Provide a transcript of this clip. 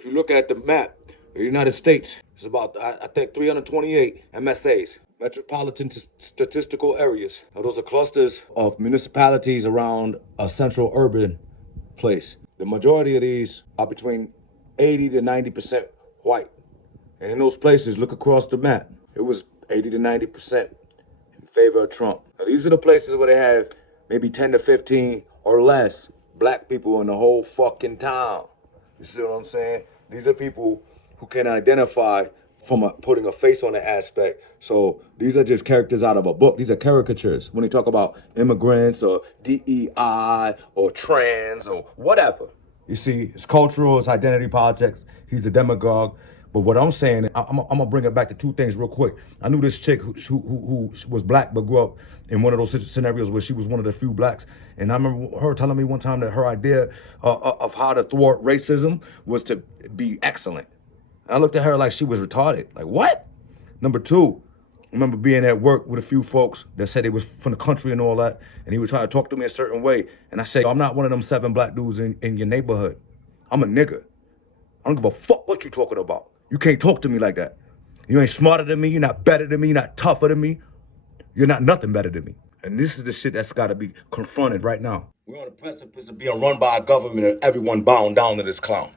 If you look at the map, the United States is about, I think, 328 MSAs, metropolitan statistical areas. Now, those are clusters of municipalities around a central urban place. The majority of these are between 80 to 90% white. And in those places, look across the map, it was 80 to 90% in favor of Trump. Now, these are the places where they have maybe 10 to 15 or less black people in the whole fucking town. You see what I'm saying? These are people who can identify from putting a face on the aspect. So these are just characters out of a book. These are caricatures. When they talk about immigrants or DEI or trans or whatever. You see, it's cultural, it's identity politics. He's a demagogue. But what I'm saying, I'm gonna bring it back to two things real quick. I knew this chick who was black but grew up in one of those scenarios where she was one of the few blacks. And I remember her telling me one time that her idea of how to thwart racism was to be excellent. And I looked at her like she was retarded. Like, what? Number two, I remember being at work with a few folks that said they was from the country and all that, and he would try to talk to me a certain way. And I said, I'm not one of them 7 black dudes in your neighborhood. I'm a nigga. I don't give a fuck what you talking about. You can't talk to me like that. You ain't smarter than me, you're not better than me, you're not tougher than me. You're not nothing better than me. And this is the shit that's gotta be confronted right now. We're on the precipice of being run by a government and everyone bound down to this clown.